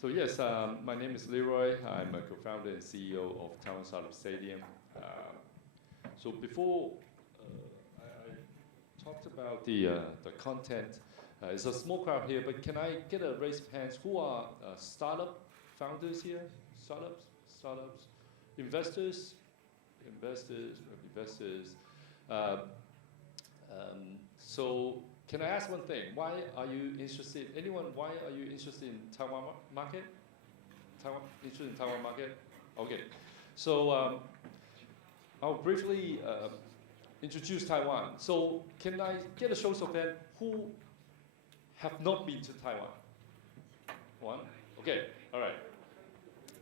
So yes, my name is Leroy. I'm a co-founder and CEO of Taiwan Startup들의. So before I talked about the content, it's a small crowd here, but can I get a raise of hands? Who are startup founders here? Startups, investors. So can I ask one thing? Why are you interested? Anyone? Why are you interested in Taiwan market? Interested in Taiwan market? Okay. So I'll briefly introduce Taiwan. So can I get a show of hands who have not been to Taiwan? One. Okay. All right.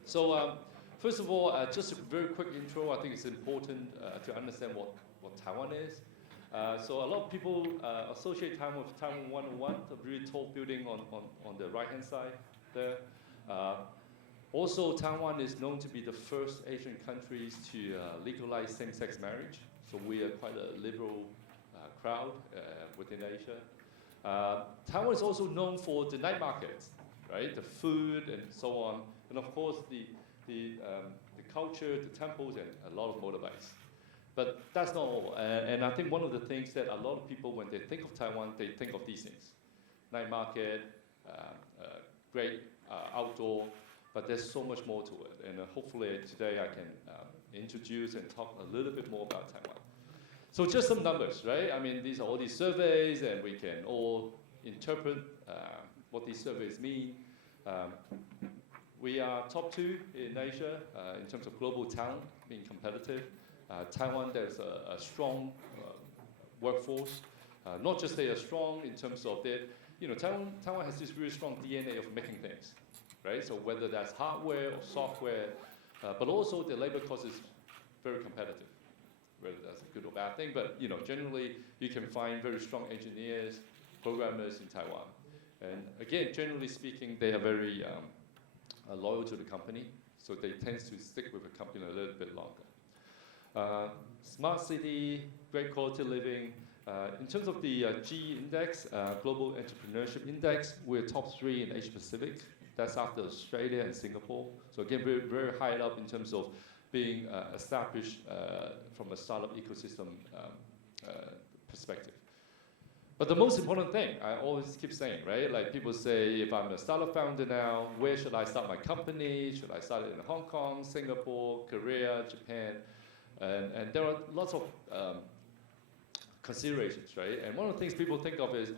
So first of all, just a very quick intro. I think it's important to understand what Taiwan is. So a lot of people associate Taiwan with Taiwan 101, the really tall building on the right-hand side there. Also, Taiwan is known to be the first Asian countries to legalize same-sex marriage. So we are quite a liberal crowd within Asia. Taiwan is also known for the night markets, right? The food and so on, and of course the culture, the temples, and a lot of motorbikes. But that's not all. And I think one of the things that a lot of people, when they think of Taiwan, they think of these things. Night market, great outdoor, but there's so much more to it. And hopefully today I can introduce and talk a little bit more about Taiwan. So just some numbers, right? I mean, these are all these surveys, and we can all interpret what these surveys mean. We are top 2 in Asia in terms of global talent being competitive. Taiwan, there's a strong workforce. Not just they are strong in terms of their, Taiwan has this really strong DNA of making things, right? So whether that's hardware or software, but also the labor cost is very competitive. Whether that's a good or bad thing, but generally you can find very strong engineers, programmers in Taiwan. And again, generally speaking, they are very loyal to the company, so they tend to stick with the company a little bit longer. Smart city, great quality living. In terms of the G index, Global Entrepreneurship Index, we're top 3 in Asia Pacific. That's after Australia and Singapore. So again, very, very high up in terms of being established from a startup ecosystem perspective. But the most important thing, I always keep saying, right? Like people say, if I'm a startup founder now, where should I start my company? Should I start it in Hong Kong, Singapore, Korea, Japan? And there are lots of considerations, right? And one of the things people think of is,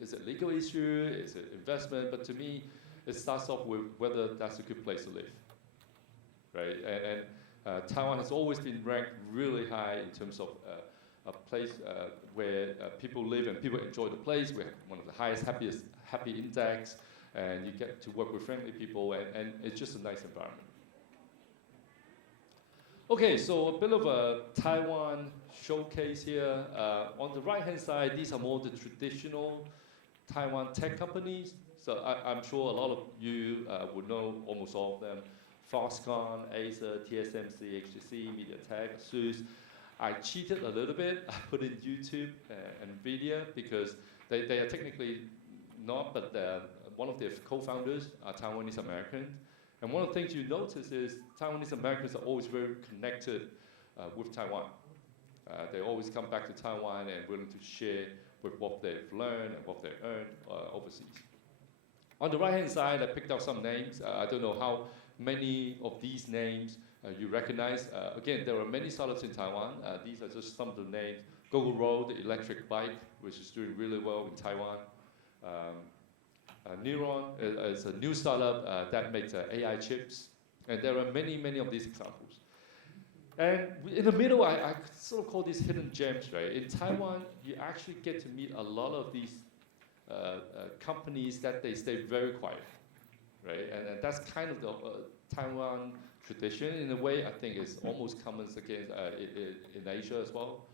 is it a legal issue? Is it investment? But to me, it starts off with whether that's a good place to live, right? And Taiwan has always been ranked really high in terms of a place where people live and people enjoy the place. We have one of the highest happy index, and you get to work with friendly people, and it's just a nice environment. Okay, so a bit of a Taiwan showcase here. On the right-hand side, these are more the traditional Taiwan tech companies. So I'm sure a lot of you would know almost all of them. Foxconn, Acer, TSMC, HTC, MediaTek, ASUS. I cheated a little bit. I put in YouTube and NVIDIA because they are technically not, but one of their co-founders are Taiwanese American. And one of the things you notice is Taiwanese Americans are always very connected with Taiwan. They always come back to Taiwan and willing to share with what they've learned and what they've earned overseas. On the right-hand side, I picked out some names. I don't know how many of these names you recognize. Again, there are many startups in Taiwan. These are just some of the names. Gogoro, the electric bike, which is doing really well in Taiwan. Neuron is a new startup that makes AI chips. And there are many, many of these examples. And in the middle, I sort of call these hidden gems, right? In Taiwan, you actually get to meet a lot of these companies that they stay very quiet, right? And that's kind of the Taiwan tradition. In a way, I think it's almost common against in Asia as well.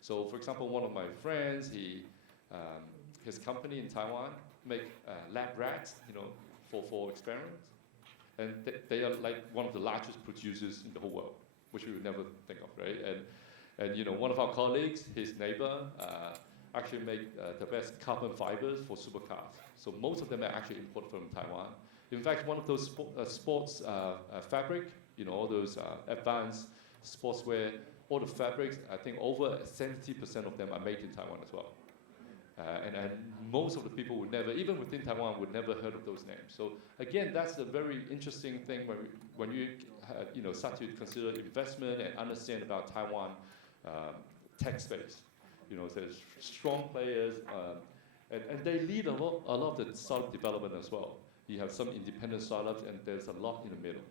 So, for example, one of my friends, his company in Taiwan make lab rats, for experiments, and they are like one of the largest producers in the whole world, which we would never think of, right? And one of our colleagues, his neighbor, actually make the best carbon fibers for supercars. So most of them are actually imported from Taiwan. In fact, one of those sports fabric, all those advanced sportswear, all the fabrics, I think over 70% of them are made in Taiwan as well. And most of the people would never, even within Taiwan, would never heard of those names. So again, that's a very interesting thing when you start to consider investment and understand about Taiwan tech space. There's strong players, and they lead a lot of the startup development as well. You have some independent startups, and there's a lot in the middle.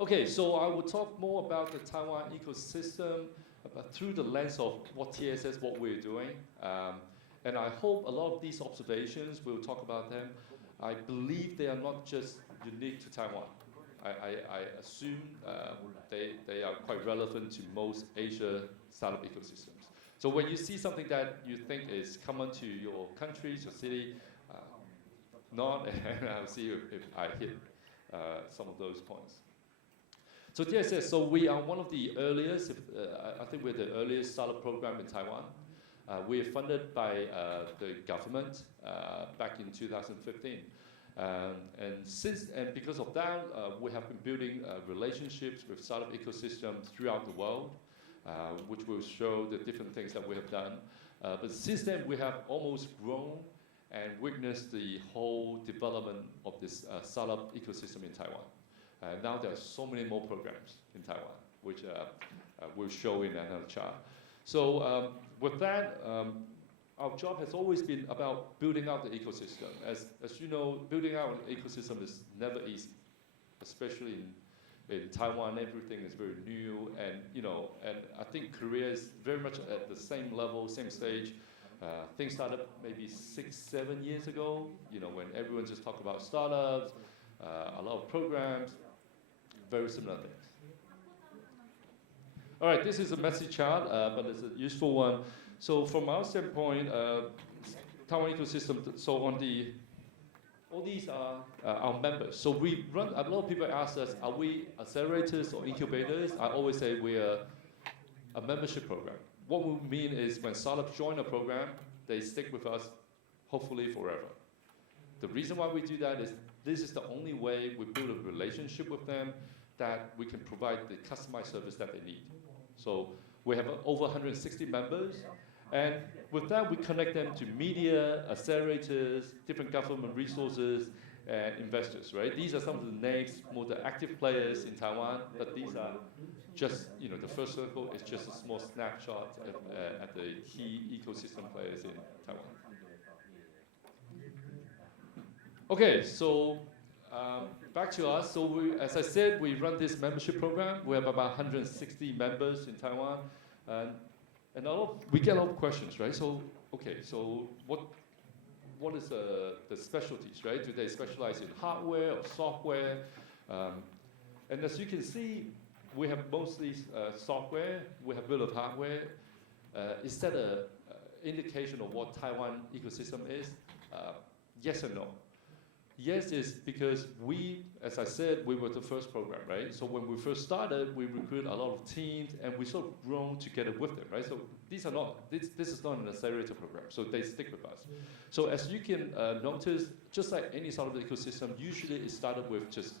Okay, so I will talk more about the Taiwan ecosystem through the lens of what TSS, what we're doing. And I hope a lot of these observations, we'll talk about them. I believe they are not just unique to Taiwan. I assume they are quite relevant to most Asia startup ecosystems. So when you see something that you think is common to your countries, your city, not, and I'll see if I hit some of those points. So TSS, so we are one of the earliest, I think we're the earliest startup program in Taiwan. We are funded by the government back in 2015. And because of that, we have been building relationships with startup ecosystems throughout the world, which will show the different things that we have done. But since then, we have almost grown and witnessed the whole development of this startup ecosystem in Taiwan. Now there are so many more programs in Taiwan, which we'll show in another chart. So with that, our job has always been about building out the ecosystem. As you know, building out an ecosystem is never easy, especially in Taiwan. Everything is very new, and and I think Korea is very much at the same level, same stage. Things started maybe 6-7 years ago. When everyone just talked about startups, a lot of programs, very similar things. All right, this is a messy chart, but it's a useful one. So from our standpoint, Taiwan ecosystem, so all these are our members. So we run, a lot of people ask us, are we accelerators or incubators? I always say we are a membership program. What we mean is when startups join a program, they stick with us, hopefully forever. The reason why we do that is this is the only way we build a relationship with them that we can provide the customized service that they need. So we have over 160 members, and with that we connect them to media, accelerators, different government resources, and investors, right? These are some of the next more the active players in Taiwan, but these are just, the first circle is just a small snapshot at the key ecosystem players in Taiwan. Okay, so back to us. So as I said, we run this membership program. We have about 160 members in Taiwan, and we get a lot of questions, right? So okay, so what is the specialties, right? Do they specialize in hardware or software? And as you can see, we have mostly software. We have a bit of hardware. Is that an indication of what Taiwan ecosystem is? Yes and no. Yes is because we, as I said, we were the first program, right? So when we first started, we recruited a lot of teams, and we sort of grown together with them, right? So these are not, this is not an accelerator program, so they stick with us. So as you can notice, just like any sort of ecosystem, usually it started with just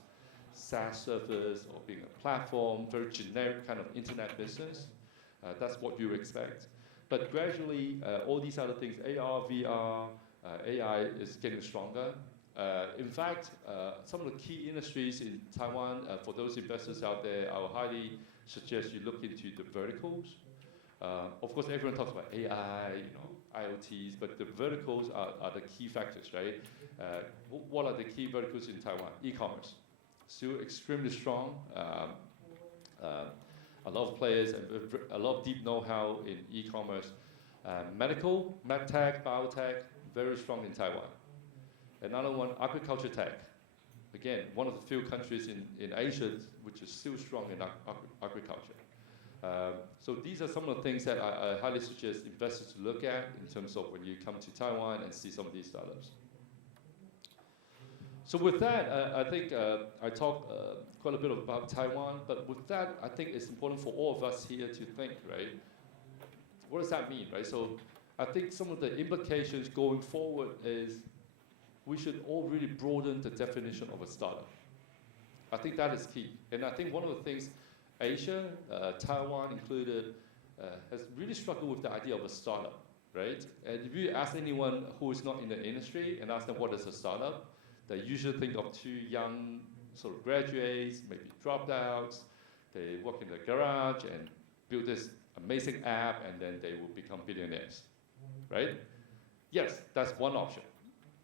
SaaS service or being a platform, very generic kind of internet business. That's what you expect. But gradually, all these other things, AR, VR, AI is getting stronger. In fact, some of the key industries in Taiwan, for those investors out there, I would highly suggest you look into the verticals. Of course, everyone talks about AI, IoTs, but the verticals are the key factors, right? What are the key verticals in Taiwan? E-commerce, still extremely strong. A lot of players and a lot of deep know-how in e-commerce. Medical, medtech, biotech, very strong in Taiwan. Another one, agriculture tech. Again, one of the few countries in Asia which is still strong in agriculture. So these are some of the things that I highly suggest investors to look at in terms of when you come to Taiwan and see some of these startups. So with that, I think I talked quite a bit about Taiwan, but with that, I think it's important for all of us here to think, right? what does that mean, right? So I think some of the implications going forward is we should all really broaden the definition of a startup. I think that is key. And I think one of the things Asia, Taiwan included, has really struggled with the idea of a startup, right? And if you ask anyone who is not in the industry and ask them what is a startup, they usually think of two young sort of graduates, maybe dropouts. They work in the garage and build this amazing app, and then they will become billionaires, right? Yes, that's one option.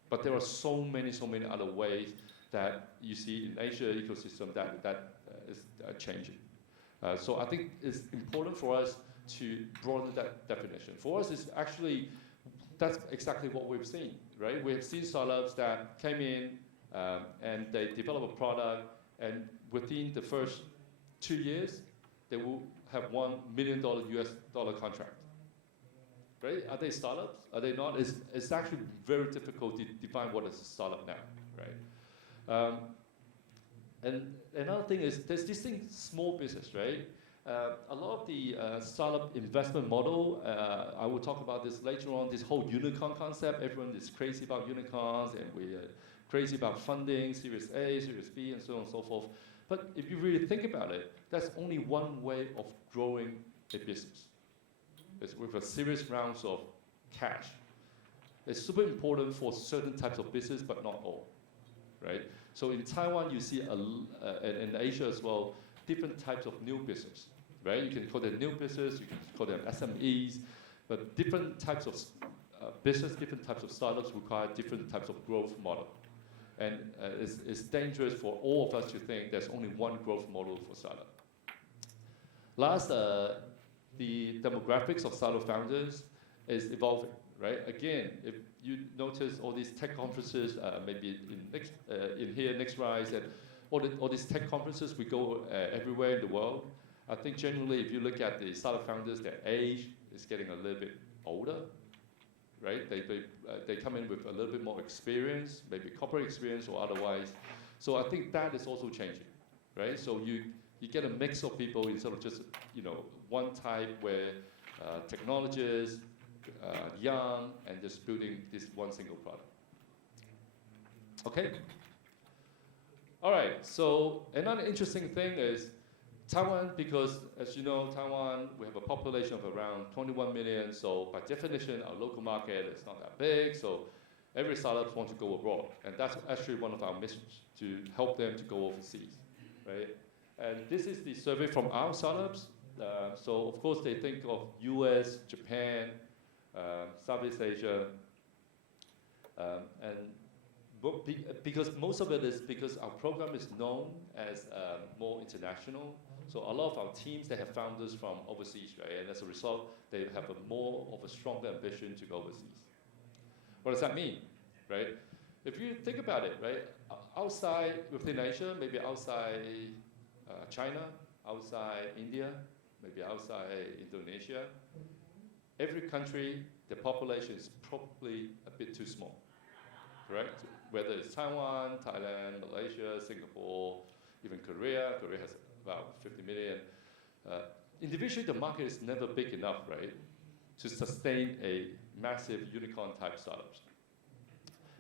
But there are so many other ways that you see in Asia ecosystem that is changing. So I think it's important for us to broaden that definition. For us, it's actually, that's exactly what we've seen, right? We have seen startups that came in and they develop a product, and within the first 2 years, they will have $1 million US dollar contract. Right? Are they startups? Are they not? It's actually very difficult to define what is a startup now, right? And another thing is there's this thing, small business, right? A lot of the startup investment model, I will talk about this later on, this whole unicorn concept. Everyone is crazy about unicorns, and we're crazy about funding, Series A, Series B, and so on and so forth. But if you really think about it, that's only one way of growing a business. It's with a serious rounds of cash. It's super important for certain types of business, but not all, right? So in Taiwan, you see, and in Asia as well, different types of new business, right? You can call them new business, you can call them SMEs, but different types of business, different types of startups require different types of growth model. And it's dangerous for all of us to think there's only one growth model for startup. Last, the demographics of startup founders is evolving, right? Again, if you notice all these tech conferences, maybe in here, NextRise, and all these tech conferences, we go everywhere in the world. I think generally, if you look at the startup founders, their age is getting a little bit older, right? They come in with a little bit more experience, maybe corporate experience or otherwise. So I think that is also changing, right? So you get a mix of people instead of just, one type where technologists, young, and just building this one single product. Okay? All right, so another interesting thing is Taiwan, because as you know, Taiwan, we have a population of around 21 million, so by definition, our local market is not that big, so every startup wants to go abroad, and that's actually one of our missions, to help them to go overseas, right? And this is the survey from our startups. So of course they think of US, Japan, Southeast Asia, because most of it is because our program is known as more international. So a lot of our teams, they have founders from overseas, right? And as a result, they have more of a stronger ambition to go overseas. What does that mean, right? If you think about it, right? Outside, within Asia, maybe outside China, outside India, maybe outside Indonesia, every country, the population is probably a bit too small, correct? Whether it's Taiwan, Thailand, Malaysia, Singapore, even Korea. Korea has about 50 million. Individually, the market is never big enough, right, to sustain a massive unicorn-type startups.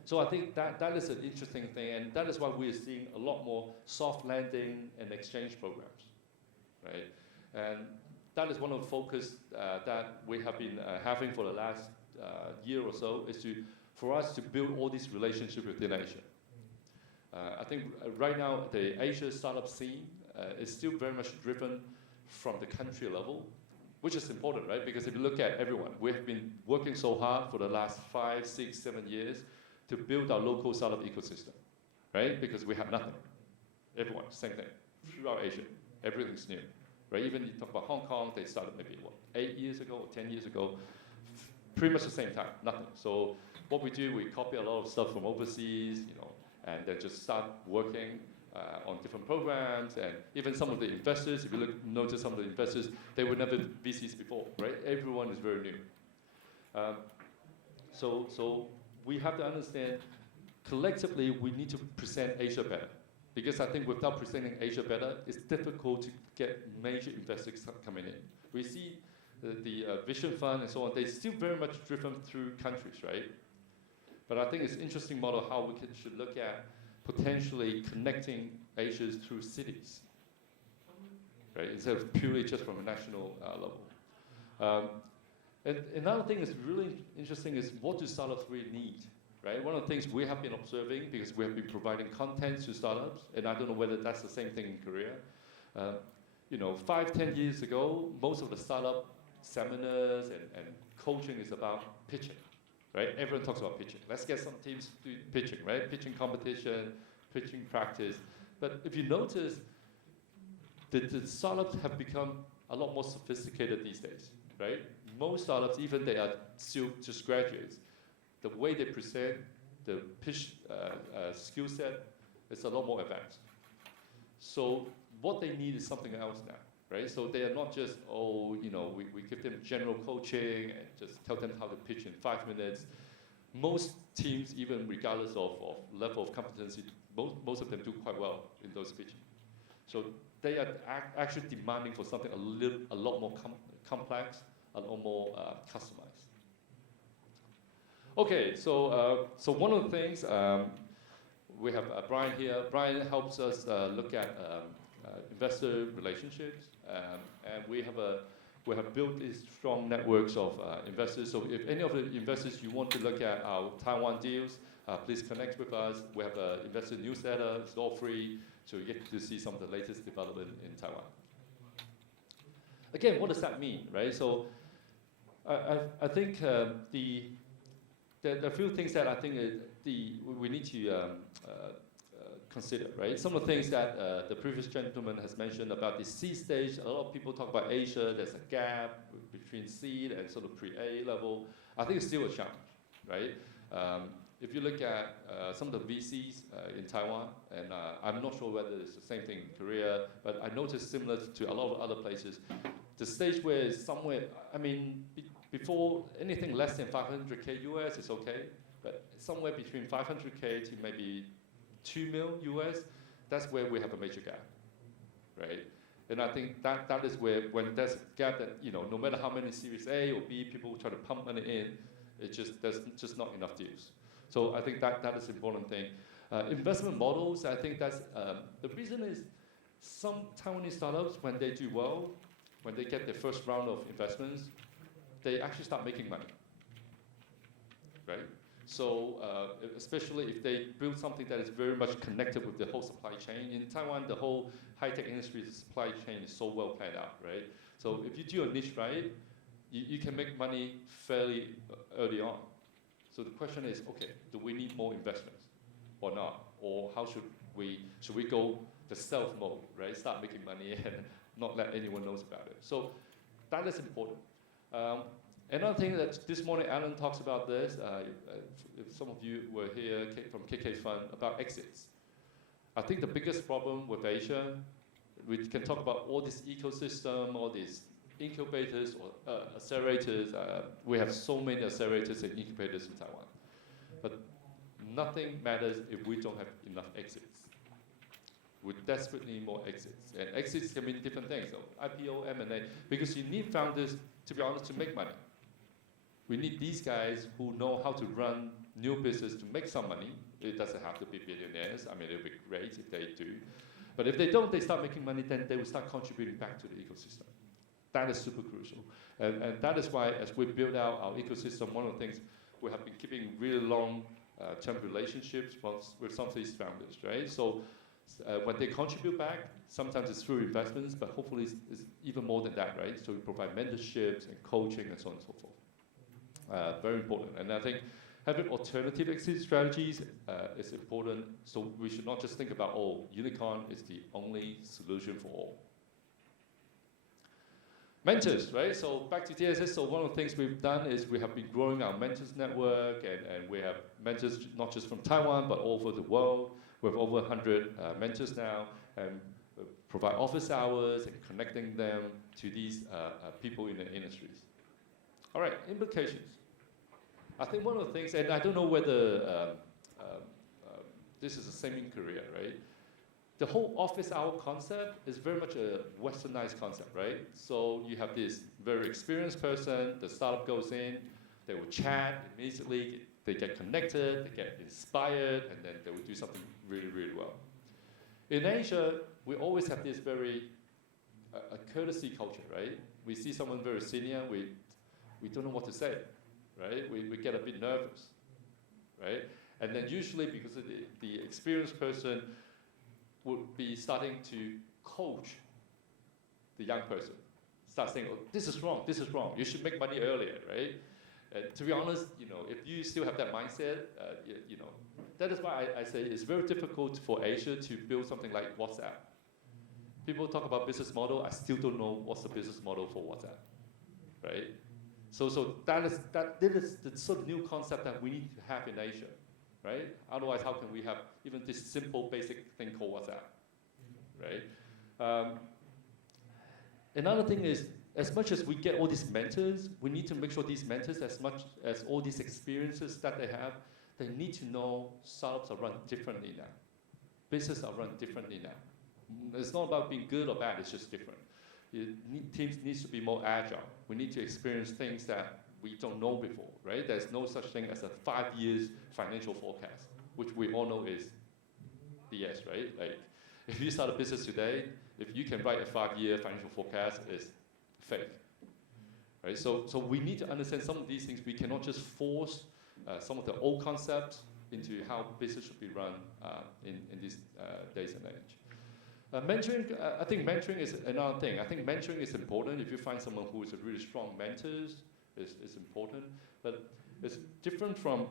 So I think that is an interesting thing, and that is why we are seeing a lot more soft landing and exchange programs, right? And that is one of the focus that we have been having for the last year or so, is for us to build all these relationships within Asia. I think right now the Asia startup scene is still very much driven from the country level, which is important, right? Because if you look at everyone, we have been working so hard for the last 5, 6, 7 years to build our local startup ecosystem, right? Because we have nothing. Everyone, same thing. Throughout Asia, everything's new, right? Even you talk about Hong Kong, they started maybe, 8 years ago or 10 years ago, pretty much the same time, nothing. So what we do, we copy a lot of stuff from overseas, and then just start working on different programs. And even some of the investors, if you notice some of the investors, they were never VCs before, right? Everyone is very new. So we have to understand, collectively, we need to present Asia better. Because I think without presenting Asia better, it's difficult to get major investors coming in. We see the Vision Fund and so on, they're still very much driven through countries, right? But I think it's an interesting model how we should look at potentially connecting Asia through cities, right? Instead of purely just from a national level. And another thing that's really interesting is what do startups really need, right? One of the things we have been observing, because we have been providing content to startups, and I don't know whether that's the same thing in Korea. 5-10 years ago, most of the startup seminars and coaching is about pitching, right? Everyone talks about pitching. Let's get some teams to pitching, right? Pitching competition, pitching practice. But if you notice, the startups have become a lot more sophisticated these days, right? Most startups, even they are still just graduates, the way they present, the pitch skill set is a lot more advanced. So what they need is something else now, right? So they are not just, we give them general coaching and just tell them how to pitch in 5 minutes. Most teams, even regardless of level of competency, most of them do quite well in those pitching. So they are actually demanding for something a lot more complex, a lot more customized. Okay, so one of the things, we have Brian here. Brian helps us look at investor relationships, and we have built these strong networks of investors. So if any of the investors you want to look at our Taiwan deals, please connect with us. We have an investor newsletter. It's all free, so you get to see some of the latest development in Taiwan. Again, what does that mean, right? So I think there are a few things that I think we need to consider, right? Some of the things that the previous gentleman has mentioned about the seed stage. A lot of people talk about Asia. There's a gap between seed and sort of pre-A level. I think it's still a challenge, right? If you look at some of the VCs in Taiwan, and I'm not sure whether it's the same thing in Korea, but I noticed similar to a lot of other places, the stage where it's somewhere, before anything less than 500K US is okay, but somewhere between 500K to maybe 2 mil US, that's where we have a major gap, right? And I think that is where, when there's a gap that, no matter how many Series A or B people try to pump money in, there's just not enough deals. So I think that is an important thing. Investment models, I think that's, the reason is some Taiwanese startups, when they do well, when they get their first round of investments, they actually start making money, right? So especially if they build something that is very much connected with the whole supply chain. In Taiwan, the whole high-tech industry, the supply chain is so well planned out, right? So if you do a niche right, you can make money fairly early on. So the question is, okay, do we need more investments or not? Or how should we go the stealth mode, right? Start making money and not let anyone knows about it. So that is important. Another thing that this morning Alan talks about this, if some of you were here from KK Fund, about exits. I think the biggest problem with Asia, we can talk about all this ecosystem, all these incubators or accelerators. We have so many accelerators and incubators in Taiwan. But nothing matters if we don't have enough exits. We desperately need more exits. And exits can mean different things, so IPO, M&A, because you need founders, to be honest, to make money. We need these guys who know how to run new business to make some money. It doesn't have to be billionaires. It would be great if they do. But if they don't, they start making money, then they will start contributing back to the ecosystem. That is super crucial. And that is why, as we build out our ecosystem, one of the things we have been keeping really long-term relationships with some of these founders, right? So when they contribute back, sometimes it's through investments, but hopefully it's even more than that, right? So we provide mentorships and coaching and so on and so forth. Very important. And I think having alternative exit strategies is important. So we should not just think about, unicorn is the only solution for all. Mentors, right? So back to TSS. So one of the things we've done is we have been growing our mentors network, and we have mentors not just from Taiwan, but all over the world. We have over 100 mentors now, and provide office hours and connecting them to these people in the industries. All right, implications. I think one of the things, and I don't know whether this is the same in Korea, right? the whole office hour concept is very much a westernized concept, right? So you have this very experienced person, the startup goes in, they will chat immediately, they get connected, they get inspired, and then they will do something really, really well. In Asia, we always have this very a courtesy culture, right? We see someone very senior, we don't know what to say, right? We get a bit nervous, right? And then usually because of the experienced person would be starting to coach the young person. Start saying, oh, this is wrong, you should make money earlier, right? To be honest, if you still have that mindset, that is why I say it's very difficult for Asia to build something like WhatsApp. People talk about business model, I still don't know what's the business model for WhatsApp, right? So that is the sort of new concept that we need to have in Asia, right? Otherwise, how can we have even this simple, basic thing called WhatsApp, right? Another thing is, as much as we get all these mentors, we need to make sure these mentors, as much as all these experiences that they have, they need to know startups are run differently now. Business are run differently now. It's not about being good or bad, it's just different. Teams needs to be more agile. We need to experience things that we don't know before, right? There's no such thing as a 5 years financial forecast, which we all know is BS, right? Like, if you start a business today, if you can write a 5-year financial forecast, it's fake, right? So we need to understand some of these things. We cannot just force some of the old concepts into how business should be run in these days and age. Mentoring, I think mentoring is another thing. I think mentoring is important. If you find someone who is a really strong mentor, it's important. But it's different from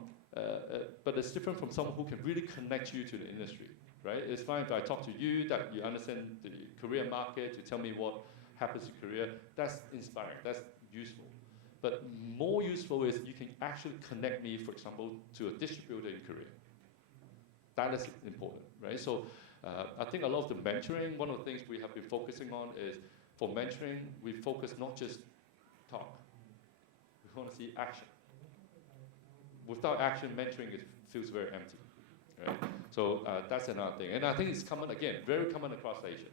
someone who can really connect you to the industry, right? It's fine if I talk to you, that you understand the Korean market, you tell me what happens in Korea. That's inspiring, that's useful. But more useful is you can actually connect me, for example, to a distributor in Korea. That is important, right? So I think a lot of the mentoring, one of the things we have been focusing on is, for mentoring, we focus not just talk. We want to see action. Without action, mentoring feels very empty, right? So that's another thing. And I think it's common, again, very common across Asia,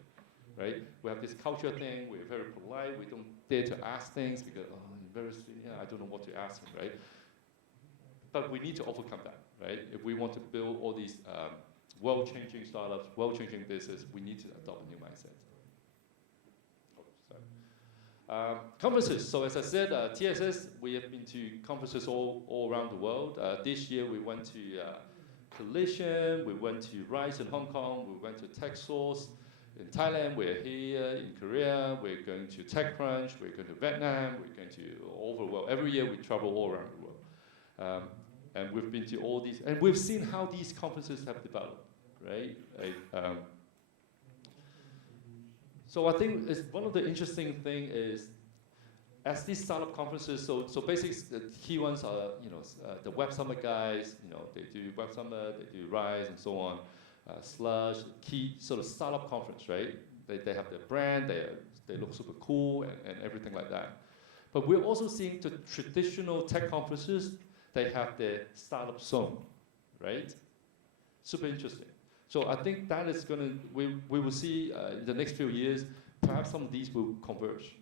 right? We have this culture thing, we're very polite, we don't dare to ask things because, oh, I'm very senior, I don't know what to ask him, right? But we need to overcome that, right? If we want to build all these world-changing startups, world-changing business, we need to adopt a new mindset. Conferences. So as I said, TSS, we have been to conferences all around the world. This year we went to Collision, we went to Rise in Hong Kong, we went to TechSource. In Thailand, we're here. In Korea, we're going to TechCrunch, we're going to Vietnam, we're going to all over the world. Every year we travel all around the world. And we've been to all these, and we've seen how these conferences have developed, right? So I think one of the interesting thing is, as these startup conferences, so basically the key ones are, the Web Summit guys, they do Web Summit, they do Rise and so on, Slush, key sort of startup conference, right? They have their brand, they look super cool and everything like that. But we're also seeing the traditional tech conferences, they have their startup zone, right? Super interesting. So I think that is going to, we will see in the next few years, perhaps some of these will converge.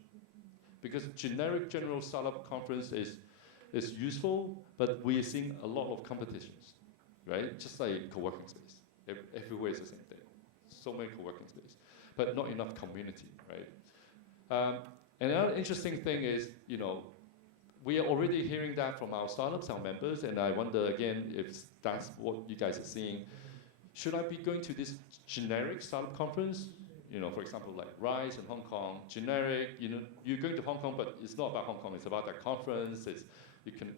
Because generic general startup conference is useful, but we are seeing a lot of competitions, right? Just like co-working space. Everywhere is the same thing. So many co-working space, but not enough community, right? And another interesting thing is, we are already hearing that from our startups, our members, and I wonder again if that's what you guys are seeing. Should I be going to this generic startup conference? For example, like Rise in Hong Kong, generic, you're going to Hong Kong, but it's not about Hong Kong, it's about that conference.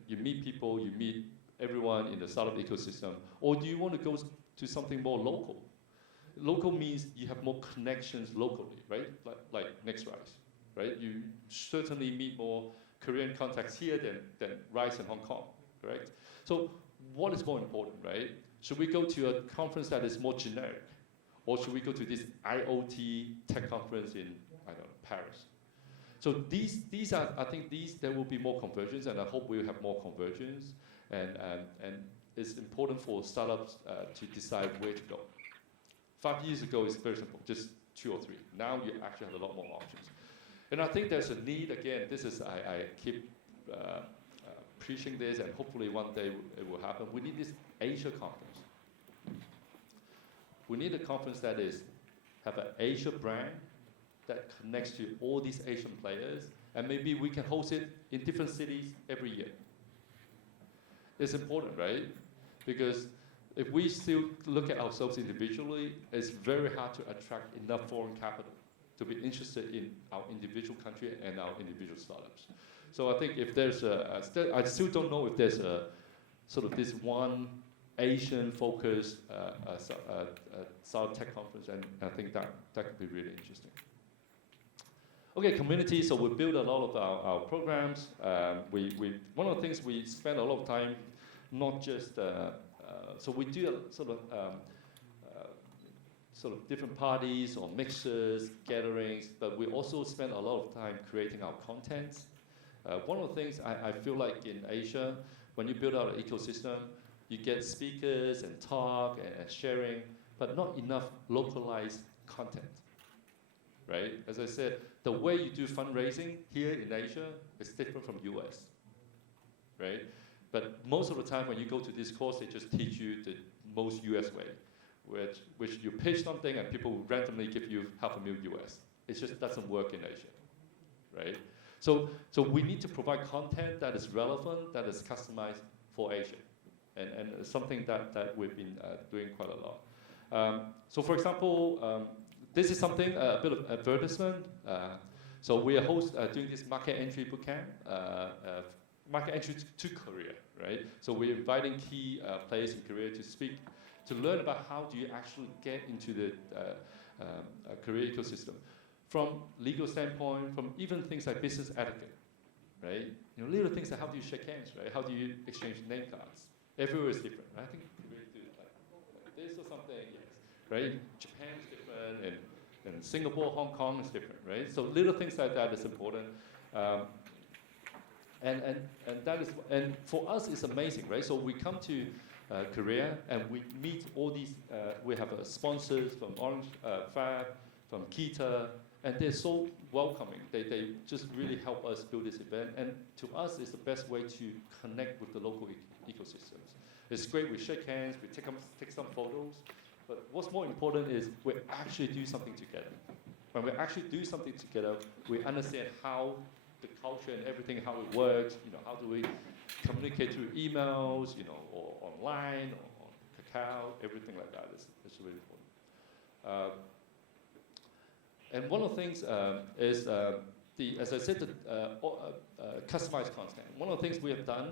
You meet people, you meet everyone in the startup ecosystem. Or do you want to go to something more local? Local means you have more connections locally, right? Like NextRise, right? You certainly meet more Korean contacts here than Rise in Hong Kong, correct? So what is more important, right? Should we go to a conference that is more generic? Or should we go to this IoT tech conference in, I don't know, Paris? So these are, I think there will be more convergence, and I hope we'll have more convergence. And it's important for startups to decide where to go. 5 years ago, it's very simple, just 2 or 3. Now you actually have a lot more options. And I think there's a need, again, this is, I keep preaching this, and hopefully one day it will happen. We need this Asia conference. We need a conference that have an Asia brand that connects to all these Asian players, and maybe we can host it in different cities every year. It's important, right? Because if we still look at ourselves individually, it's very hard to attract enough foreign capital to be interested in our individual country and our individual startups. So I think if there's I still don't know if there's a sort of this one Asian-focused startup tech conference, and I think that could be really interesting. Okay, community. So we build a lot of our programs. One of the things we spend a lot of time, not just so we do sort of different parties or mixers, gatherings, but we also spend a lot of time creating our content. One of the things I feel like in Asia, when you build out an ecosystem, you get speakers and talk and sharing, but not enough localized content, right? As I said, the way you do fundraising here in Asia is different from US, right? But most of the time when you go to this course, they just teach you the most US way, which you pitch something and people randomly give you $500,000 US. It just doesn't work in Asia, right? So we need to provide content that is relevant, that is customized for Asia, and something that we've been doing quite a lot. So for example, this is something, a bit of advertisement. So we are doing this market entry bootcamp, market entry to Korea, right? So we're inviting key players in Korea to speak, to learn about how do you actually get into the Korea ecosystem. From legal standpoint, from even things like business etiquette, right? You know, little things like how do you shake hands, right? How do you exchange name cards? Everywhere is different, right? I think Korea do it like this or something, yes, right? Japan is different, and Singapore, Hong Kong is different, right? So little things like that is important. And for us, it's amazing, right? So we come to Korea and we meet all these. We have sponsors from Orange Fab, from Kita, and they're so welcoming. They just really help us build this event. And to us, it's the best way to connect with the local ecosystems. It's great. We shake hands. We take some photos. But what's more important is we actually do something together. When we actually do something together, we understand how the culture and everything, how it works. You know, how do we communicate through emails, you know, or online, or on Kakao, everything like that is really important. And one of the things is as I said, customized content. One of the things we have done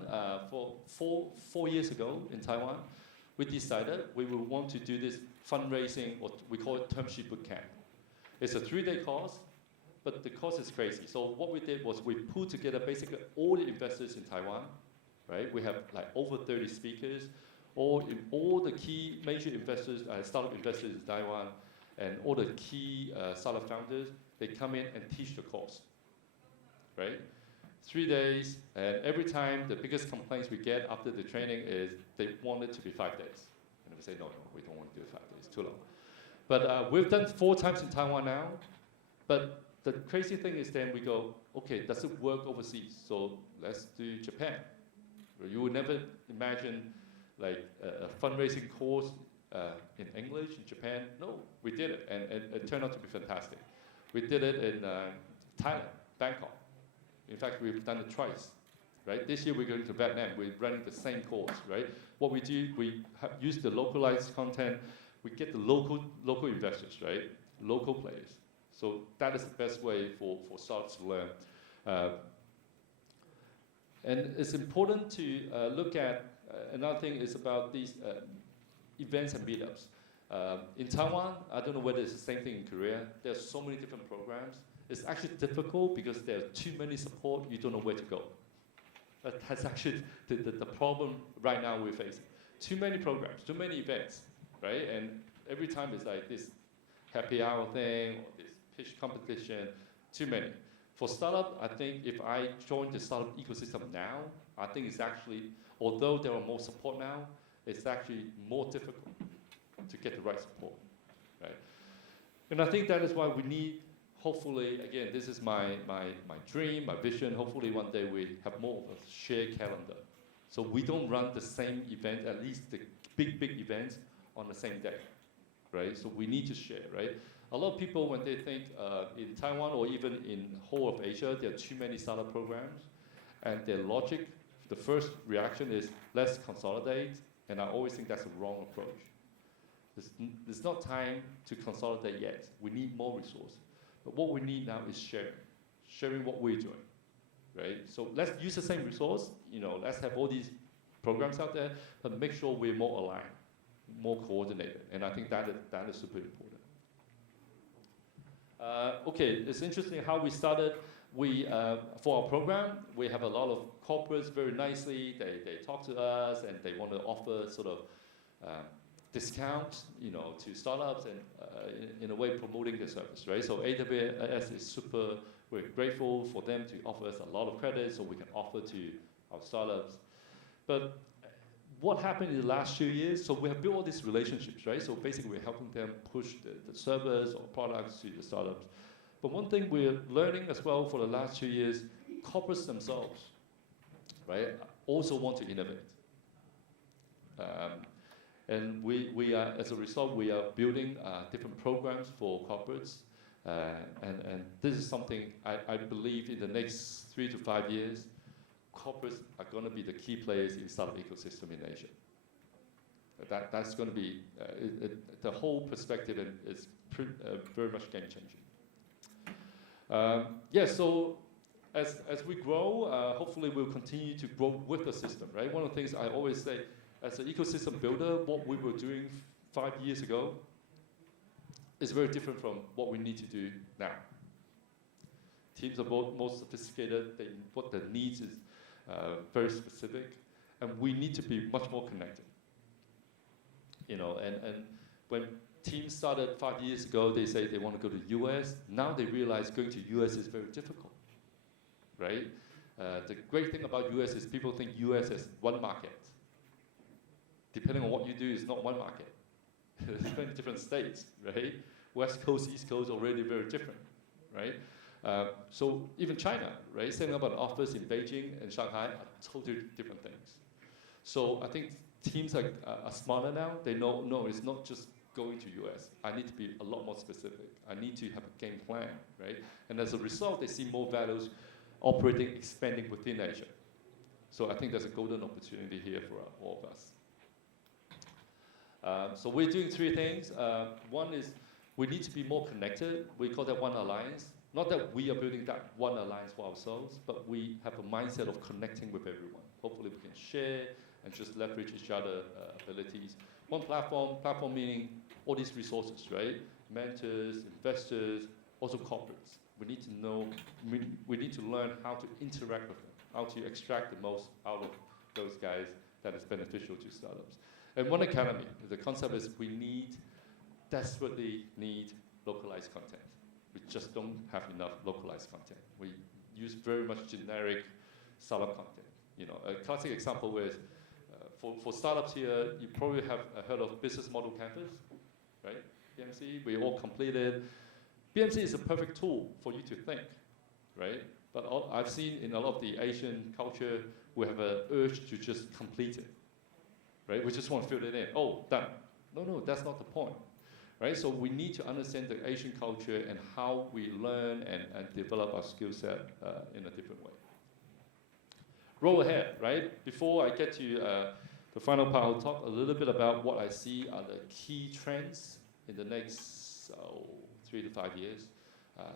for four years ago in Taiwan, we decided we would want to do this fundraising, or we call it term sheet bootcamp. It's a 3-day course, but the course is crazy. So what we did was we pulled together basically all the investors in Taiwan, right? We have like over 30 speakers, all the key major investors, startup investors in Taiwan, and all the key startup founders. They come in and teach the course, right? 3 days, and every time the biggest complaints we get after the training is they want it to be 5 days. And we say, no, we don't want to do it 5 days, too long. But we've done 4 times in Taiwan now, but the crazy thing is then we go, okay, does it work overseas? So let's do Japan. You would never imagine like a fundraising course in English in Japan. No, we did it, and it turned out to be fantastic. We did it in Thailand, Bangkok. In fact, we've done it twice, right? This year we're going to Vietnam. We're running the same course, right? What we do, we use the localized content. We get the local investors, right? Local players. So that is the best way for startups to learn. And it's important to look at, another thing is about these events and meetups. In Taiwan, I don't know whether it's the same thing in Korea. There's so many different programs. It's actually difficult because there are too many support, you don't know where to go. That's actually the problem right now we're facing. Too many programs, too many events, right? And every time it's like this happy hour thing, or this pitch competition, too many. For startup, I think if I join the startup ecosystem now, I think it's actually, although there are more support now, it's actually more difficult to get the right support, right? And I think that is why we need, hopefully, again, this is my dream, my vision. Hopefully one day we have more of a shared calendar. So we don't run the same event, at least the big events, on the same day, right? So we need to share, right? A lot of people, when they think in Taiwan or even in whole of Asia, there are too many startup programs, and their logic, the first reaction is, let's consolidate, and I always think that's a wrong approach. There's not time to consolidate yet. We need more resources. But what we need now is sharing what we're doing, right? So let's use the same resource, let's have all these programs out there, but make sure we're more aligned, more coordinated, and I think that is super important. Okay, it's interesting how we started. We, for our program, we have a lot of corporates very nicely. They talk to us and they want to offer sort of discounts, to startups and in a way promoting the service, right? So AWS is super, we're grateful for them to offer us a lot of credit so we can offer to our startups. But what happened in the last 2 years, so we have built all these relationships, right? So basically we're helping them push the servers or products to the startups. But one thing we're learning as well for the last 2 years, corporates themselves, right, also want to innovate. And we are, as a result, we are building different programs for corporates. And this is something I believe in the next 3 to 5 years, corporates are going to be the key players in startup ecosystem in Asia. That's going to be, the whole perspective is very much game-changing. So as we grow, hopefully we'll continue to grow with the system, right? One of the things I always say, as an ecosystem builder, what we were doing 5 years ago is very different from what we need to do now. Teams are more sophisticated, what their needs is very specific, and we need to be much more connected. And when teams started 5 years ago, they say they want to go to US. Now they realize going to US is very difficult, right? The great thing about US is people think US is one market. Depending on what you do, it's not one market. There's many different states, right? West Coast, East Coast, already very different, right? So even China, right? Setting up an office in Beijing and Shanghai are totally different things. So I think teams are smarter now. They know, no, it's not just going to US. I need to be a lot more specific. I need to have a game plan, right? And as a result, they see more values operating, expanding within Asia. So I think there's a golden opportunity here for all of us. So we're doing 3 things. One is we need to be more connected. We call that One Alliance. Not that we are building that one alliance for ourselves, but we have a mindset of connecting with everyone. Hopefully we can share and just leverage each other's abilities. One platform meaning all these resources, right? Mentors, investors, also corporates. We need to know, we need to learn how to interact with them, how to extract the most out of those guys that is beneficial to startups. And One Academy, the concept is we desperately need localized content. We just don't have enough localized content. We use very much generic startup content. A classic example is, for startups here, you probably have heard of Business Model Canvas, right? BMC, we all completed. BMC is a perfect tool for you to think, right? But I've seen in a lot of the Asian culture, we have an urge to just complete it, right? We just want to fill it in. Oh, done. No, that's not the point, right? So we need to understand the Asian culture and how we learn and develop our skill set in a different way. Roll ahead, right? Before I get to the final part, I'll talk a little bit about what I see are the key trends in the next 3 to 5 years.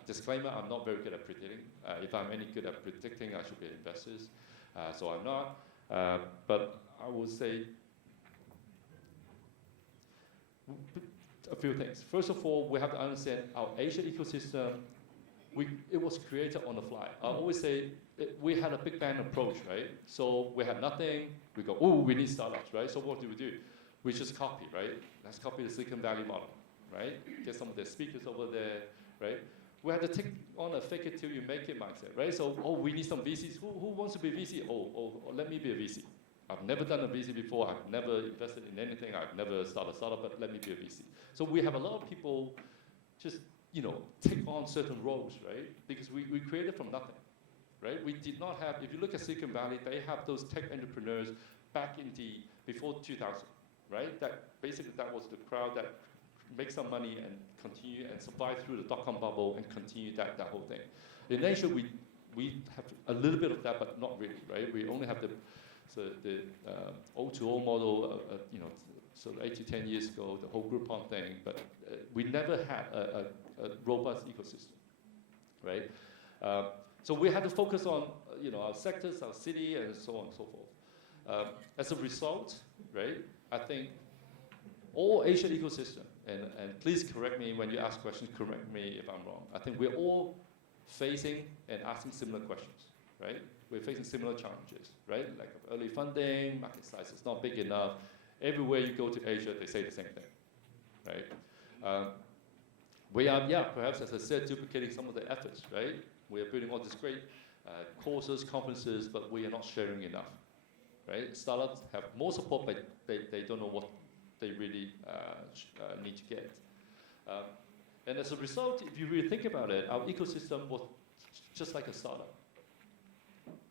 Disclaimer, I'm not very good at predicting. If I'm any good at predicting, I should be investors. So I'm not. But I will say a few things. First of all, we have to understand our Asia ecosystem, it was created on the fly. I always say we had a big bang approach, right? So we had nothing, we go, oh, we need startups, right? So what do? We just copy, right? Let's copy the Silicon Valley model, right? Get some of the speakers over there, right? We had to take on a fake it till you make it mindset, right? So, we need some VCs. Who wants to be VC? Oh, let me be a VC, I've never done a VC before. I've never invested in anything. I've never started a startup, but let me be a VC. So we have a lot of people just, take on certain roles, right? Because we created from nothing, right? We did not have, if you look at Silicon Valley, they have those tech entrepreneurs back before 2000, right? That was the crowd that make some money and continue and survive through the dot-com bubble and continue that whole thing. In Asia, we have a little bit of that, but not really, right? We only have the O2O model, sort of 8 to 10 years ago, the whole Groupon thing, but we never had a robust ecosystem, right? So we had to focus on, our sectors, our city, and so on and so forth. As a result, right, I think all Asian ecosystem, and please correct me when you ask questions, correct me if I'm wrong. I think we're all facing and asking similar questions, right? We're facing similar challenges, right? Like early funding, market size is not big enough. Everywhere you go to Asia, they say the same thing, right? We are, perhaps, as I said, duplicating some of the efforts, right? We are building all these great courses, conferences, but we are not sharing enough, right? Startups have more support, but they don't know what they really need to get. And as a result, if you really think about it, our ecosystem was just like a startup,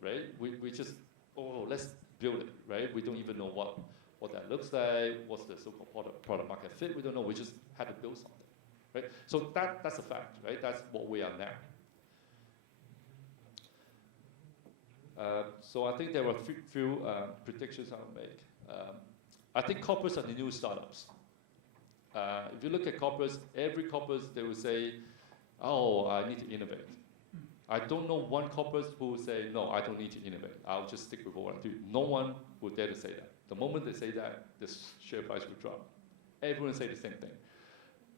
right? We just, let's build it, right? We don't even know what that looks like, what's the so-called product market fit, we don't know, we just had to build something, right? So that's a fact, right? That's what we are now. So I think there are a few predictions I'll make. I think corporates are the new startups. If you look at corporates, every corporate, they will say, I need to innovate. I don't know one corporate who will say, no, I don't need to innovate. I'll just stick with what I do. No one would dare to say that. The moment they say that, the share price will drop. Everyone say the same thing.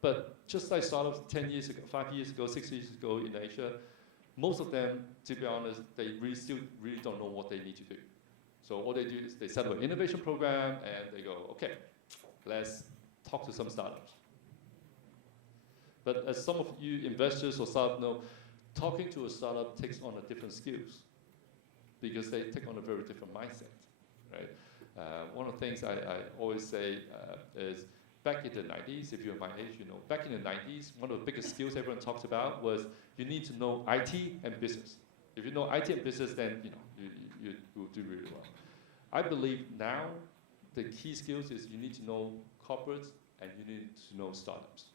But just like startups 10 years ago, 5 years ago, 6 years ago in Asia, most of them, to be honest, they still really don't know what they need to do. So all they do is they set up an innovation program and they go, okay, let's talk to some startups. But as some of you investors or startups know, talking to a startup takes on a different skills because they take on a very different mindset, right? One of the things I always say is back in the 90s, if you're my age, back in the 90s, one of the biggest skills everyone talks about was you need to know IT and business. If you know IT and business, then you will do really well. I believe now the key skills is you need to know corporates and you need to know startups,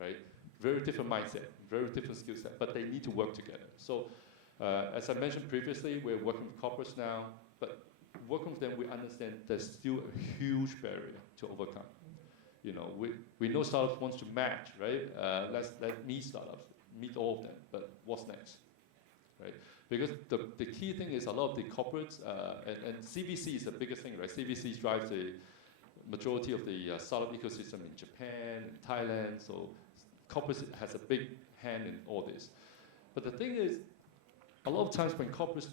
right? Very different mindset, very different skill set, but they need to work together. So as I mentioned previously, we're working with corporates now, but working with them, we understand there's still a huge barrier to overcome. We know startups wants to match, right? Let meet startups, meet all of them, but what's next, right? Because the key thing is a lot of the corporates, and CVC is the biggest thing, right? CVC drives the majority of the startup ecosystem in Japan, in Thailand, so corporates has a big hand in all this. But the thing is, a lot of times when corporates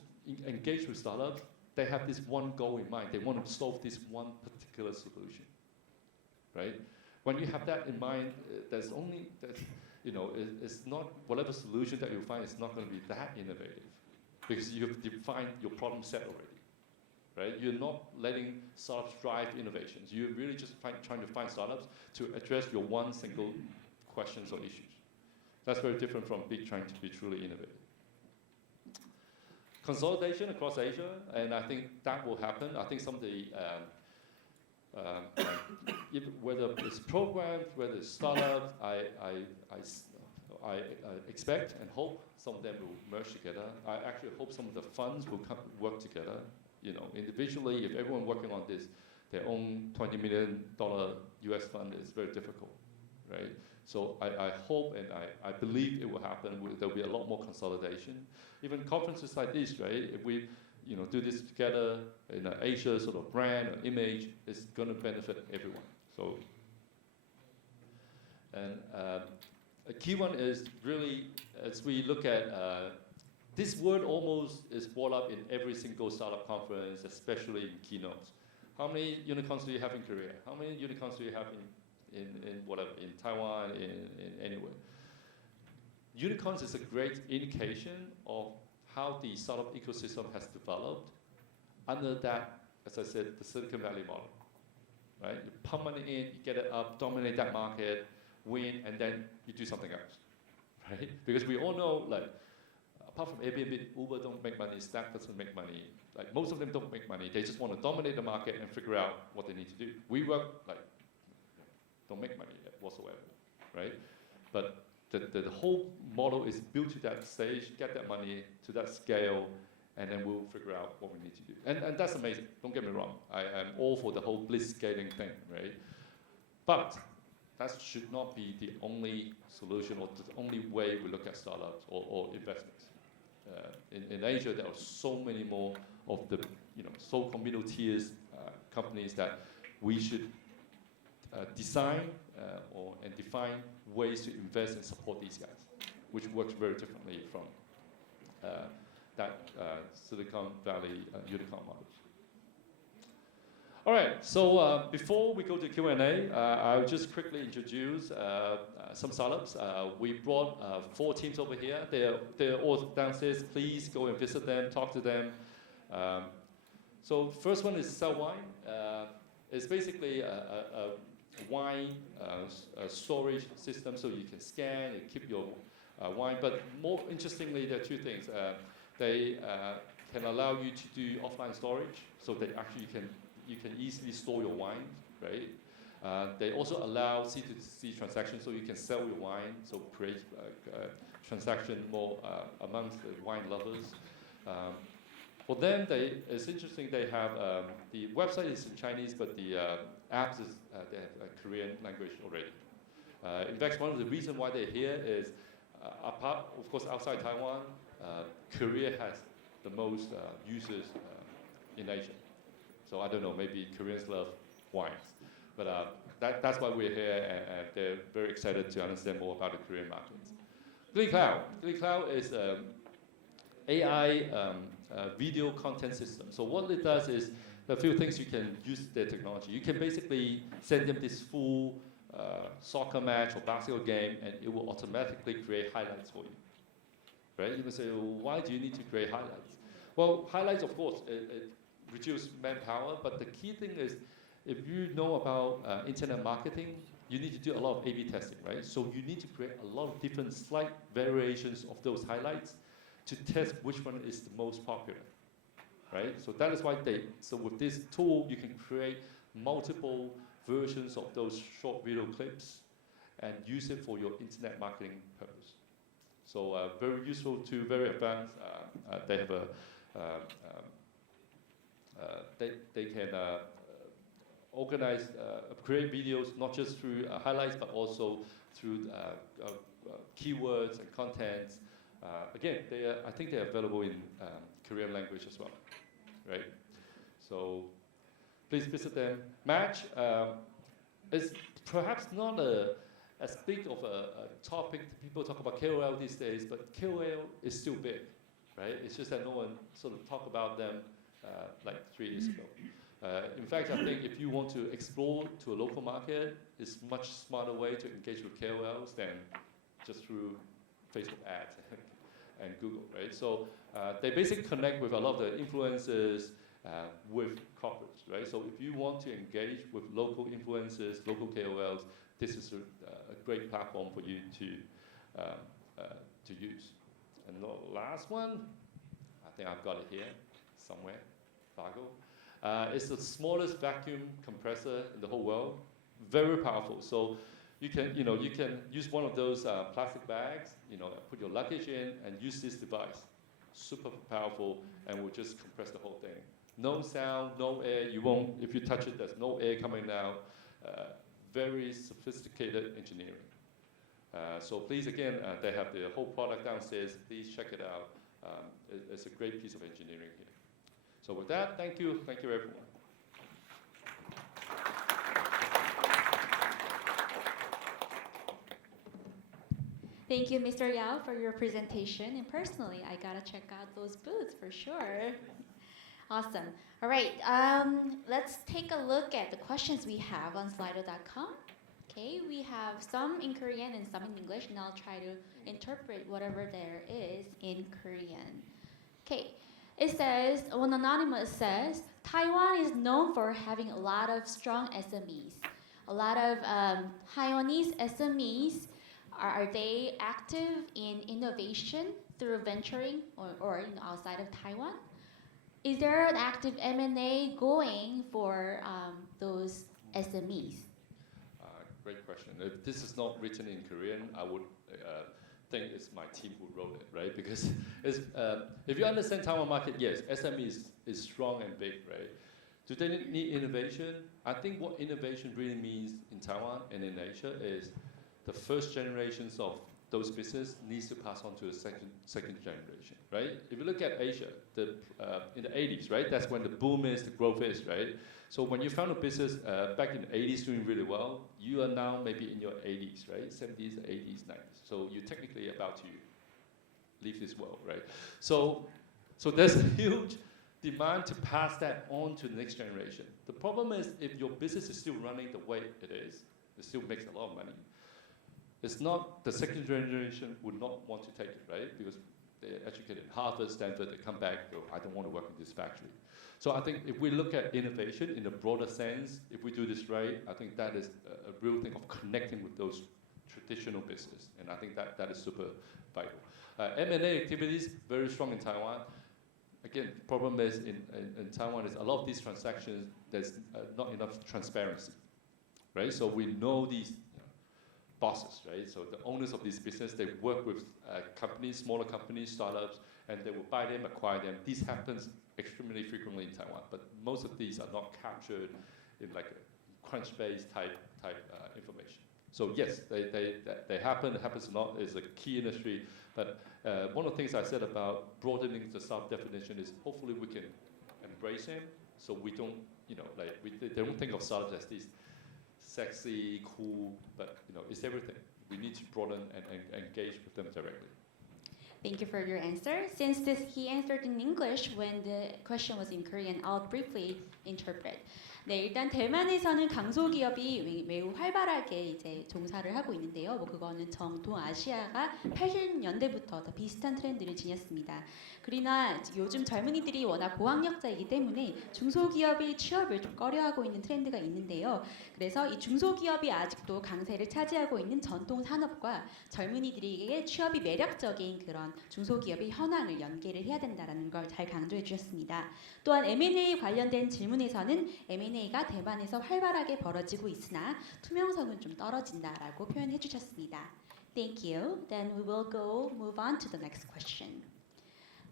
engage with startups, they have this one goal in mind. They want to solve this one particular solution, right? When you have that in mind, it's not, whatever solution that you find is not going to be that innovative because you've defined your problem set already, right? You're not letting startups drive innovations. You're really just trying to find startups to address your one single questions or issues. That's very different from trying to be truly innovative. Consolidation across Asia, and I think that will happen. I think some of the, whether it's programs, whether it's startups, I expect and hope some of them will merge together. I actually hope some of the funds will work together. Individually, if everyone working on this, their own $20 million US fund is very difficult, right? So I hope and I believe it will happen. There'll be a lot more consolidation. Even conferences like this, right? If we do this together in an Asia sort of brand or image, it's going to benefit everyone. So, and a key one is really, as we look at, this word almost is brought up in every single startup conference, especially in keynotes. How many unicorns do you have in Korea? How many unicorns do you have in whatever, in Taiwan, in anywhere? Unicorns is a great indication of how the startup ecosystem has developed under that as I said, the Silicon Valley model, right? You pump money in, you get it up, dominate that market, win, and then you do something else, right? Because we all know, like, apart from Airbnb, Uber don't make money, Slack doesn't make money. Like, most of them don't make money. They just want to dominate the market and figure out what they need to do. We work, like, don't make money whatsoever, right? But the whole model is built to that stage, get that money to that scale, and then we'll figure out what we need to do. And that's amazing, don't get me wrong. I am all for the whole blitz scaling thing, right? But that should not be the only solution or the only way we look at startups or investments. In Asia, there are so many more of the so-called middle tiers companies that we should design and define ways to invest and support these guys, which works very differently from that Silicon Valley unicorn models. All right, so before we go to Q&A, I'll just quickly introduce some startups. We brought 4 teams over here. They're all downstairs. Please go and visit them, talk to them. So first one is Sell Wine. It's basically a wine storage system, so you can scan and keep your wine. But more interestingly, there are 2 things. They can allow you to do offline storage, so that actually you can easily store your wine, right? They also allow C2C transactions, so you can sell your wine, so create transaction more amongst the wine lovers. For them, it's interesting. They have the website is in Chinese, but the apps they have a Korean language already. In fact, one of the reasons why they're here is, apart, of course, outside Taiwan, Korea has the most users in Asia. So I don't know, maybe Koreans love wines. But that's why we're here, and they're very excited to understand more about the Korean markets. Glee Cloud is AI video content system. So what it does is, a few things you can use their technology. You can basically send them this full soccer match or basketball game, and it will automatically create highlights for you. Right? You may say, well, why do you need to create highlights? Well, highlights, of course, it reduce manpower, but the key thing is, if you know about internet marketing, you need to do a lot of A/B testing, right? So you need to create a lot of different slight variations of those highlights to test which one is the most popular, right? So that is why so with this tool, you can create multiple versions of those short video clips and use it for your internet marketing purpose. So very useful to very advanced. They have they can organize, create videos not just through highlights, but also through keywords and contents. Again, I think they're available in Korean language as well, right? So please visit them. Match is perhaps not as big of a topic. People talk about KOL these days, but KOL is still big, right? It's just that no one sort of talked about them like 3 years ago. In fact, I think if you want to explore to a local market, it's a much smarter way to engage with KOLs than just through Facebook ads and Google, right? So they basically connect with a lot of the influencers with corporates, right? So if you want to engage with local influencers, local KOLs, this is a great platform for you to use. And the last one, I think I've got it here somewhere, Fargo. It's the smallest vacuum compressor in the whole world. Very powerful. So you can use one of those plastic bags, put your luggage in and use this device. Super powerful, and will just compress the whole thing. No sound, no air. You won't, if you touch it, there's no air coming out. Very sophisticated engineering. So please, again, they have the whole product downstairs. Please check it out. It's a great piece of engineering here. So with that, thank you everyone. Thank you, Mr. Yao, for your presentation. And personally, I gotta check out those booths for sure. Awesome. All right, let's take a look at the questions we have on Slido.com. Okay, we have some in Korean and some in English, and I'll try to interpret whatever there is in Korean. Okay, It says, one anonymous says, Taiwan is known for having a lot of strong SMEs. A lot of Taiwanese SMEs, are they active in innovation through venturing or outside of Taiwan? Is there an active M&A going for those SMEs? Great question. If this is not written in Korean, I would think it's my team who wrote it, right? Because it's, if you understand Taiwan market, yes, SME is strong and big, right? Do they need innovation? I think what innovation really means in Taiwan and in Asia is the first generations of those business needs to pass on to the second generation, right? If you look at Asia, in the 80s, right? That's when the boom is, the growth is, right? So when you found a business back in the 80s doing really well, you are now maybe in your 80s, right? 70s, 80s, 90s. So you're technically about to leave this world, right? So there's a huge demand to pass that on to the next generation. The problem is if your business is still running the way it is, it still makes a lot of money. It's not, the second generation would not want to take it, right? Because they're educated at Harvard, Stanford, they come back, go, I don't want to work in this factory. So I think if we look at innovation in a broader sense, if we do this right, I think that is a real thing of connecting with those traditional business. And I think that is super vital. M&A activities, very strong in Taiwan. Again, the problem is in Taiwan is a lot of these transactions, there's not enough transparency, right? So we know these bosses, right? So the owners of this business, they work with companies, smaller companies, startups, and they will buy them, acquire them. This happens extremely frequently in Taiwan, but most of these are not captured in like a Crunchbase type information. So yes, they happen. It happens a lot. It's a key industry. But one of the things I said about broadening the startup definition is hopefully we can embrace them, so we don't, they don't think of startups as these sexy, cool, but it's everything. We need to broaden and engage with them directly. Thank you for your answer. Since he answered in English when the question was in Korean, I'll briefly interpret. 네, 일단 대만에서는 강소기업이 매우 활발하게 이제 종사를 하고 있는데요. 그거는 동아시아가 80년대부터 다 비슷한 트렌드를 지녔습니다. 그러나 요즘 젊은이들이 워낙 고학력자이기 때문에 중소기업이 취업을 좀 꺼려하고 있는 트렌드가 있는데요. 그래서 이 중소기업이 아직도 강세를 차지하고 있는 전통 산업과 젊은이들에게 취업이 매력적인 그런 중소기업의 현황을 연계를 해야 된다는 걸 잘 강조해 주셨습니다. 또한 M&A 관련된 질문에서는 M&A가 대만에서 활발하게 벌어지고 있으나 투명성은 좀 떨어진다라고 표현해 주셨습니다. Thank you. Then we will move on to the next question.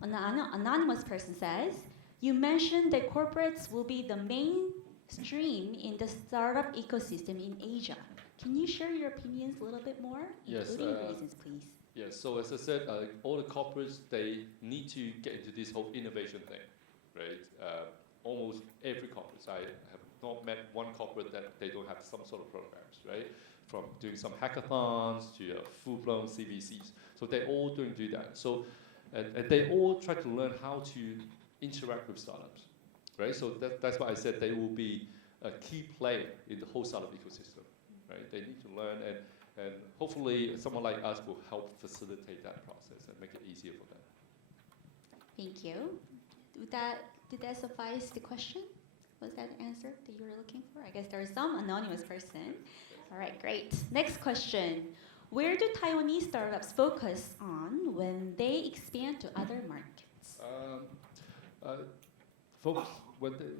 An anonymous person says, you mentioned that corporates will be the mainstream in the startup ecosystem in Asia. Can you share your opinions a little bit more, including reasons, please? Yes, so as I said, all the corporates, they need to get into this whole innovation thing, right? Almost every corporate, I have not met one corporate that they don't have some sort of programs, right? From doing some hackathons to full-blown CVCs. So they all do that. So and they all try to learn how to interact with startups, right? So that's why I said they will be a key player in the whole startup ecosystem, right? They need to learn, and hopefully someone like us will help facilitate that process and make it easier for them. Thank you. Did that suffice the question? Was that the answer that you were looking for? I guess there is some anonymous person. All right, great. Next question. Where do Taiwanese startups focus on when they expand to other markets? Focus when they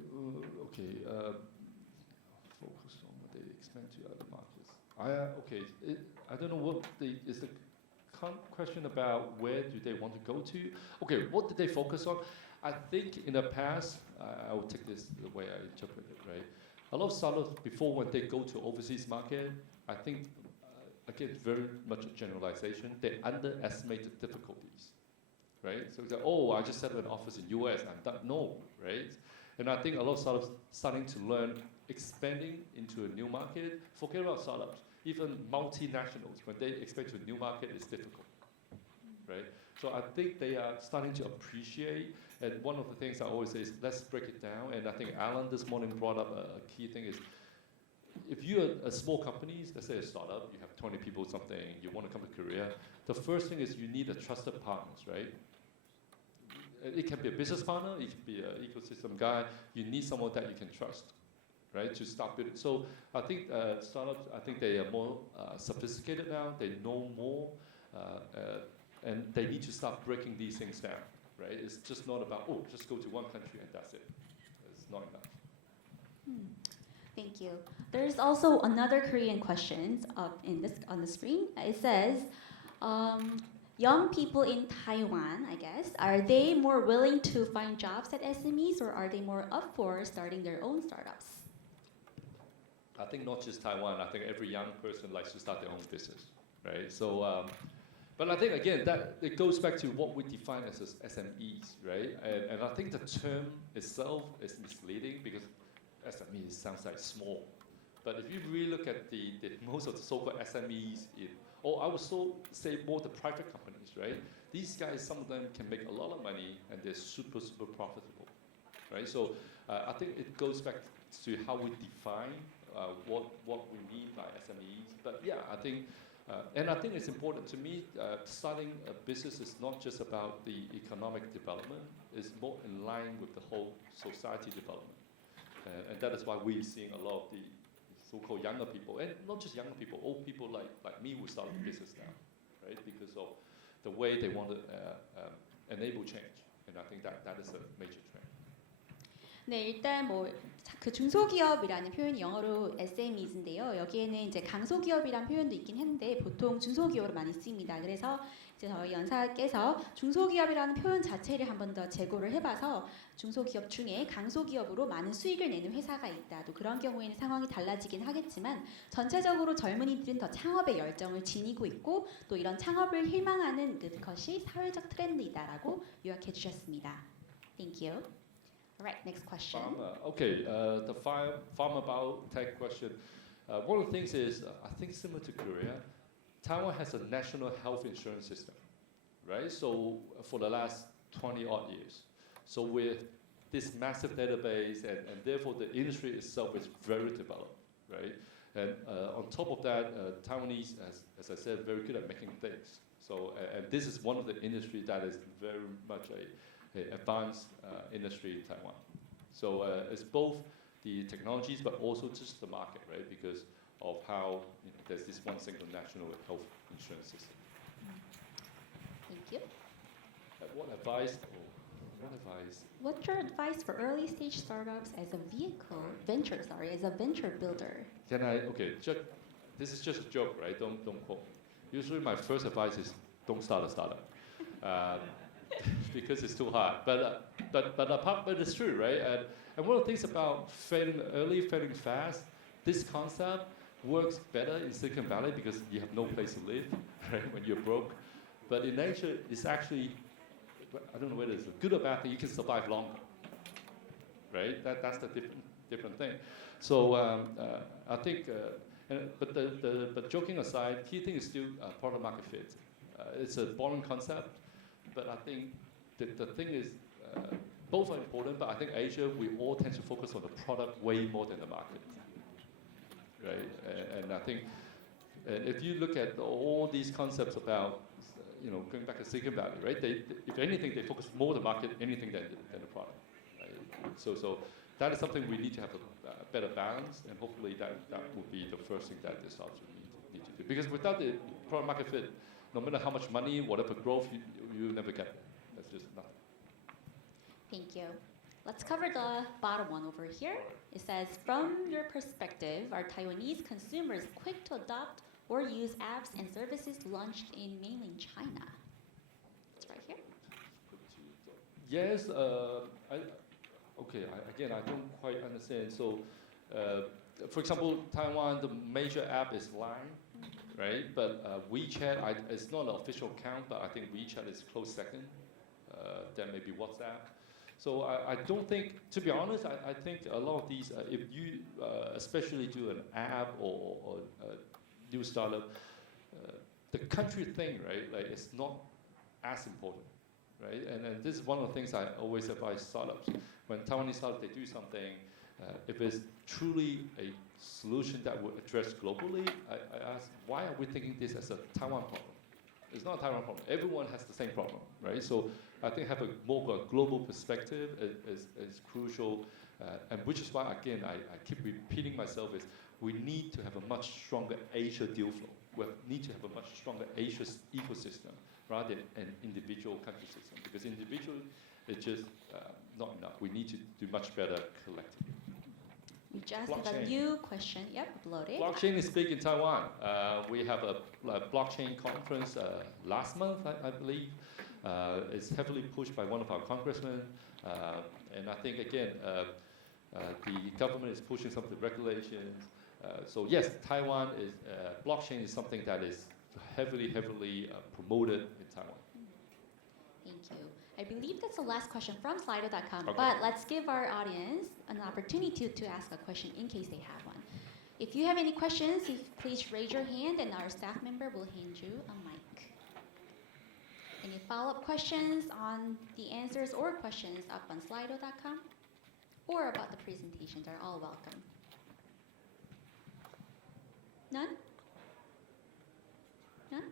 focus on when they expand to other markets. I don't know what is the question about where do they want to go to? Okay, what did they focus on? I think in the past, I will take this the way I interpret it, right? A lot of startups before when they go to overseas market, I think. Again, it's very much a generalization. They underestimate the difficulties, right? So it's like, oh, I just set up an office in US, I'm done. No, right? And I think a lot of startups starting to learn expanding into a new market. Forget about startups. Even multinationals, when they expand to a new market, it's difficult, right? So I think they are starting to appreciate. And one of the things I always say is, let's break it down. And I think Alan this morning brought up a key thing is, if you're a small company, let's say a startup, you have 20 people, something, you want to come to Korea, the first thing is you need a trusted partners, right? it can be a business partner, it can be an ecosystem guy. You need someone that you can trust, right, to start building. So I think startups, I think they are more sophisticated now. They know more, and they need to start breaking these things down, right? It's just not about, oh, just go to one country and that's it. It's not enough. Thank you. There's also another Korean question up on the screen. It says, young people in Taiwan, I guess, are they more willing to find jobs at SMEs, or are they more up for starting their own startups? I think not just Taiwan. I think every young person likes to start their own business, right? So, but I think again that it goes back to what we define as SMEs, right? And I think the term itself is misleading because SME sounds like small, but if you really look at the most of the so-called SMEs, or I would say more the private companies, right? These guys, some of them can make a lot of money and they're super profitable, right? So I think it goes back to how we define what we mean by SMEs. But yeah, I think, and I think it's important to me, starting a business is not just about the economic development, it's more in line with the whole society development. And that is why we're seeing a lot of the so-called younger people, and not just younger people, old people like me who started a business now, right? Because of the way they want to enable change. And I think that is a major trend. 네, 일단 그 중소기업이라는 표현이 영어로 SMEs인데요. 여기에는 이제 강소기업이라는 표현도 있긴 한데 보통 중소기업으로 많이 쓰입니다. 그래서 이제 저희 연사께서 중소기업이라는 표현 자체를 한 번 더 재고를 해봐서 중소기업 중에 강소기업으로 많은 수익을 내는 회사가 있다. 또 그런 경우에는 상황이 달라지긴 하겠지만 전체적으로 젊은이들은 더 창업의 열정을 지니고 있고 또 이런 창업을 희망하는 것이 사회적 트렌드이다라고 요약해 주셨습니다. Thank you. All right, next question. Okay, the pharma biotech question. One of the things is, I think similar to Korea, Taiwan has a national health insurance system, right? So for the last 20 odd years. So with this massive database and therefore the industry itself is very developed, right? And on top of that, Taiwanese, as I said, very good at making things. So, and this is one of the industries that is very much a advanced industry in Taiwan. So it's both the technologies, but also just the market, right? Because of how there's this one single national health insurance system. Thank you. What advice? What's your advice for early stage startups as a venture builder? Can I? Okay, this is just a joke, right? Don't quote. Usually, my first advice is don't start a startup. Because it's too hard, but it's true, right? And one of the things about failing early, failing fast, this concept works better in Silicon Valley because you have no place to live, right? When you're broke, but in Asia, it's actually, I don't know whether it's a good or bad thing. You can survive longer, right? That's the different thing. So I think, but joking aside, key thing is still product market fit. It's a boring concept. But I think the thing is, both are important, but I think Asia, we all tend to focus on the product way more than the market, right? And I think if you look at all these concepts about, going back to Silicon Valley, right? If anything, they focus more on the market, anything than the product, right? So that is something we need to have a better balance, and hopefully that would be the first thing that the startups need to do. Because without the product market fit, no matter how much money, whatever growth, you never get it. That's just nothing. Thank you. Let's cover the bottom one over here. It says, from your perspective, are Taiwanese consumers quick to adopt or use apps and services launched in mainland China? It's right here. Yes. I don't quite understand. So, for example, Taiwan, the major app is Line. Right, but WeChat, it's not an official account, but I think WeChat is close second. Then maybe WhatsApp. So I don't think, to be honest, I think a lot of these, if you especially do an app or a new startup, the country thing, right, like it's not as important, right? And this is one of the things I always advise startups. When Taiwanese startups, they do something, if it's truly a solution that will address globally, I ask, why are we thinking this as a Taiwan problem? It's not a Taiwan problem. Everyone has the same problem, right? So I think have a more of a global perspective is crucial, and which is why again I keep repeating myself is we need to have a much stronger Asia deal flow. We need to have a much stronger Asia ecosystem rather than an individual country system, because individually it's just not enough. We need to do much better collectively. We just have a new question. Yep, uploaded. Blockchain is big in Taiwan. We have a blockchain conference last month, I believe. It's heavily pushed by one of our congressmen, and I think again the government is pushing some of the regulations. So yes, Taiwan is blockchain is something that is heavily promoted in Taiwan. Thank you. I believe that's the last question from Slido.com, Okay. but let's give our audience an opportunity to ask a question in case they have one. If you have any questions, please raise your hand and our staff member will hand you a mic. Any follow-up questions on the answers or questions up on Slido.com or about the presentations are all welcome. None? None?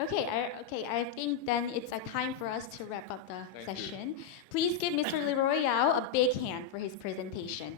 Okay, I think then it's a time for us to wrap up the Thank session. Please give Mr. Leroy Yao a big hand for his presentation.